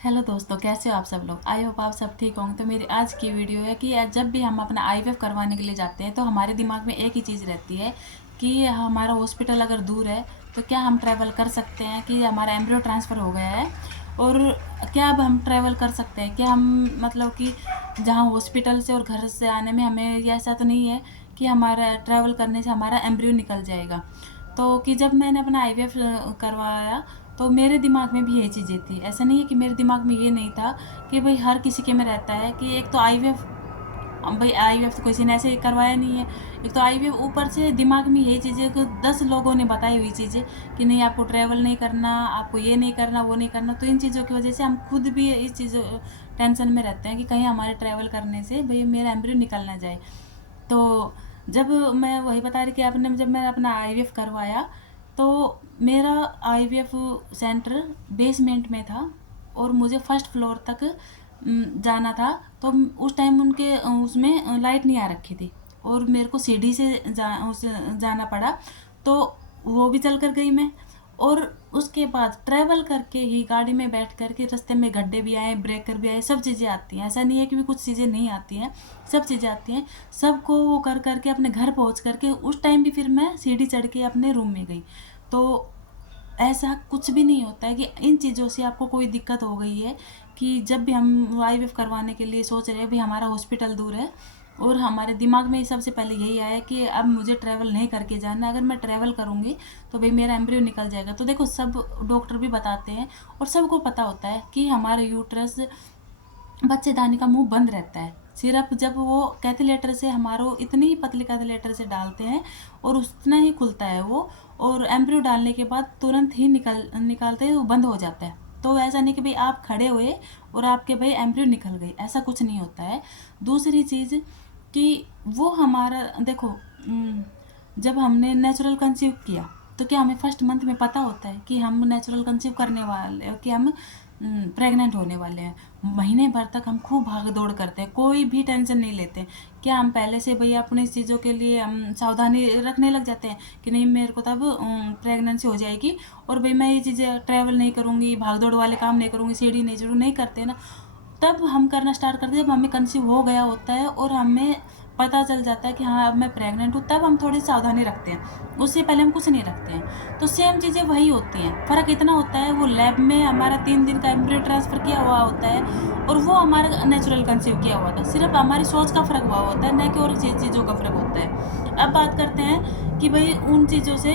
Hello दोस्तों, कैसे हो आप सब लोग। आई होप आप सब ठीक होंगे। तो मेरी आज की वीडियो है कि जब भी हम अपना आईवीएफ करवाने के लिए जाते हैं तो हमारे दिमाग में एक ही चीज़ रहती है कि हमारा हॉस्पिटल अगर दूर है तो क्या हम ट्रैवल कर सकते हैं, कि हमारा एम्ब्रियो ट्रांसफ़र हो गया है और क्या अब हम ट्रैवल कर सकते हैं, क्या हम मतलब कि जहाँ हॉस्पिटल से और घर से आने में हमें ये ऐसा तो नहीं है कि हमारा ट्रैवल करने से हमारा एम्ब्रियो निकल जाएगा। तो कि जब मैंने अपना आईवीएफ करवाया तो मेरे दिमाग में भी यही चीज़ें थी। ऐसा नहीं है कि मेरे दिमाग में ये नहीं था कि भाई हर किसी के में रहता है कि एक तो आईवीएफ, भाई आईवीएफ तो किसी ने ऐसे करवाया नहीं है। एक तो आईवीएफ, ऊपर से दिमाग में यही चीज़ें को 10 लोगों ने बताई हुई चीज़ें कि नहीं आपको ट्रैवल नहीं करना, आपको ये नहीं करना, वो नहीं करना। तो इन चीज़ों की वजह से हम खुद भी इस चीज़ों टेंशन में रहते हैं कि कहीं हमारे ट्रैवल करने से भाई मेरा एम्ब्रियो निकल ना जाए। तो जब मैं वही बता रही कि आपने जब मैंने अपना आईवीएफ करवाया तो मेरा आईवीएफ सेंटर बेसमेंट में था और मुझे फर्स्ट फ्लोर तक जाना था। तो उस टाइम उनके उसमें लाइट नहीं आ रखी थी और मेरे को सीढ़ी से जाना पड़ा। तो वो भी चल कर गई मैं। और उसके बाद ट्रैवल करके ही गाड़ी में बैठ कर के रास्ते में गड्ढे भी आए, ब्रेकर भी आए, सब चीज़ें आती हैं। ऐसा नहीं है कि भी कुछ चीज़ें नहीं आती हैं, सब चीज़ें आती हैं। सबको वो कर करके अपने घर पहुंच करके उस टाइम भी फिर मैं सीढ़ी चढ़ के अपने रूम में गई। तो ऐसा कुछ भी नहीं होता है कि इन चीज़ों से आपको कोई दिक्कत हो गई है कि जब भी हम आईवीएफ करवाने के लिए सोच रहे हैं, भी हमारा हॉस्पिटल दूर है और हमारे दिमाग में सबसे पहले यही आया कि अब मुझे ट्रैवल नहीं करके जाना, अगर मैं ट्रैवल करूँगी तो भाई मेरा एम्ब्रियो निकल जाएगा। तो देखो, सब डॉक्टर भी बताते हैं और सबको पता होता है कि हमारा यूट्रस, बच्चेदानी का मुंह बंद रहता है। सिर्फ जब वो कैथेलेटर से हमारो इतनी ही पतली कैथेलेटर से डालते हैं और उतना ही खुलता है वो, और एम्ब्रियो डालने के बाद तुरंत ही निकालते हैं वो बंद हो जाता है। तो ऐसा नहीं कि भाई आप खड़े हुए और आपके भाई एम्ब्रियो निकल गई, ऐसा कुछ नहीं होता है। दूसरी चीज़ कि वो हमारा देखो, जब हमने नेचुरल कंसीव किया तो क्या हमें फर्स्ट मंथ में पता होता है कि हम नेचुरल कंसीव करने वाले, कि हम प्रेग्नेंट होने वाले हैं। महीने भर तक हम खूब भाग दौड़ करते हैं, कोई भी टेंशन नहीं लेते। क्या हम पहले से भैया अपनी चीज़ों के लिए हम सावधानी रखने लग जाते हैं कि नहीं मेरे को तब प्रेगनेंसी हो जाएगी और भाई मैं ये चीज़ें ट्रैवल नहीं करूँगी, भाग दौड़ वाले काम नहीं करूँगी, सीढ़ी नहीं चढ़ूँ, नहीं करते ना। तब हम करना स्टार्ट करते हैं जब हमें कंसीव हो गया होता है और हमें पता चल जाता है कि हाँ अब मैं प्रेग्नेंट हूँ, तब हम थोड़ी सावधानी रखते हैं। उससे पहले हम कुछ नहीं रखते हैं। तो सेम चीज़ें वही होती हैं, फ़र्क इतना होता है वो लैब में हमारा 3 दिन का एम्ब्रियो ट्रांसफ़र किया हुआ होता है और वो हमारा नेचुरल कंसीव किया हुआ था। सिर्फ हमारी सोच का फ़र्क हुआ होता है, न कि और चीज़ों का फ़र्क होता है। अब बात करते हैं कि भाई उन चीज़ों से,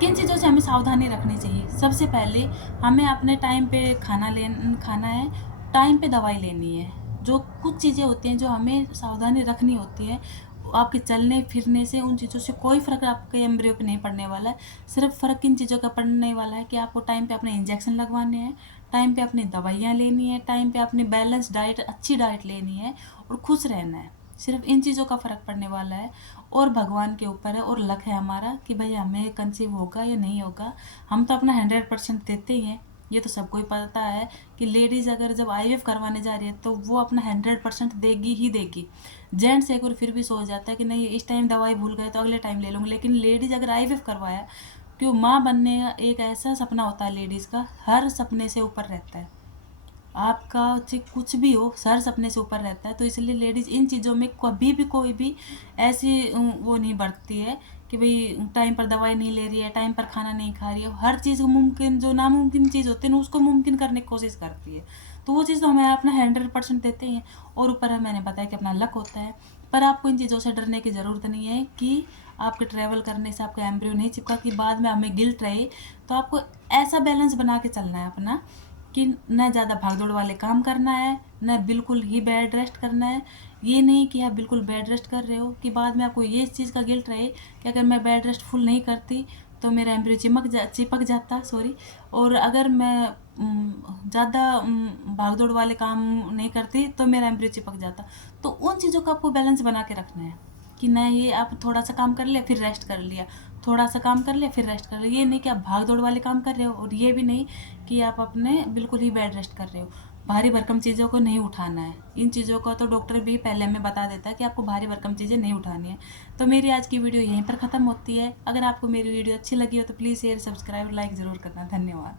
किन चीज़ों से हमें सावधानी रखनी चाहिए। सबसे पहले हमें अपने टाइम पे खाना है, टाइम पे दवाई लेनी है। जो कुछ चीज़ें होती हैं जो हमें सावधानी रखनी होती है, आपके चलने फिरने से उन चीज़ों से कोई फ़र्क आपके एम्ब्रियो पे नहीं पड़ने वाला है। सिर्फ फ़र्क किन चीज़ों का पड़ने वाला है कि आपको टाइम पे अपने इंजेक्शन लगवाने हैं, टाइम पे अपनी दवाइयाँ लेनी है, टाइम पे अपनी बैलेंस डाइट, अच्छी डाइट लेनी है और खुश रहना है। सिर्फ इन चीज़ों का फ़र्क पड़ने वाला है और भगवान के ऊपर है और लक है हमारा कि भाई हमें कंसीव होगा या नहीं होगा। हम तो अपना 100% देते ही हैं, ये तो सबको ही पता है कि लेडीज़ अगर जब आईवीएफ करवाने जा रही है तो वो अपना 100% देगी ही देगी। जेंट्स एक बार फिर भी सोच जाता है कि नहीं इस टाइम दवाई भूल गए तो अगले टाइम ले लूँगी, लेकिन लेडीज़ अगर आईवीएफ करवाया, क्यों, माँ बनने का एक ऐसा सपना होता है लेडीज़ का, हर सपने से ऊपर रहता है। आपका चाहे कुछ भी हो, सर सपने से ऊपर रहता है। तो इसलिए लेडीज़ इन चीज़ों में कभी भी कोई भी ऐसी वो नहीं बरतती है कि भाई टाइम पर दवाई नहीं ले रही है, टाइम पर खाना नहीं खा रही है। हर चीज़ मुमकिन, जो नामुमकिन चीज़ होती है ना उसको मुमकिन करने की कोशिश करती है। तो वो चीज़ तो हमें अपना 100% देते हैं और ऊपर है मैंने बताया कि अपना लक होता है। पर आपको इन चीज़ों से डरने की ज़रूरत नहीं है कि आपके ट्रैवल करने से आपका एम्ब्रियो नहीं चिपका कि बाद में हमें गिल्ट रहे। तो आपको ऐसा बैलेंस बना के चलना है अपना कि न ज़्यादा भागदौड़ वाले काम करना है, न बिल्कुल ही बेड रेस्ट करना है। ये नहीं कि आप बिल्कुल बेड रेस्ट कर रहे हो कि बाद में आपको ये इस चीज़ का गिल्ट रहे कि अगर मैं बेड रेस्ट फुल नहीं करती तो मेरा एम्ब्रियो चिपक जाता, सॉरी। और अगर मैं ज़्यादा भागदौड़ वाले काम नहीं करती तो मेरा एम्ब्रियो चिपक जाता। तो उन चीज़ों का आपको बैलेंस बना के रखना है कि नहीं ये आप थोड़ा सा काम कर लिया फिर रेस्ट कर लिया, थोड़ा सा काम कर लिया फिर रेस्ट कर लिया। ये नहीं कि आप भाग दौड़ वाले काम कर रहे हो और ये भी नहीं कि आप अपने बिल्कुल ही बेड रेस्ट कर रहे हो। भारी भरकम चीज़ों को नहीं उठाना है। इन चीज़ों का तो डॉक्टर भी पहले हमें बता देता है कि आपको भारी भरकम चीज़ें नहीं उठानी है। तो मेरी आज की वीडियो यहीं पर ख़त्म होती है। अगर आपको मेरी वीडियो अच्छी लगी हो तो प्लीज़ शेयर, सब्सक्राइब, लाइक ज़रूर करना। धन्यवाद।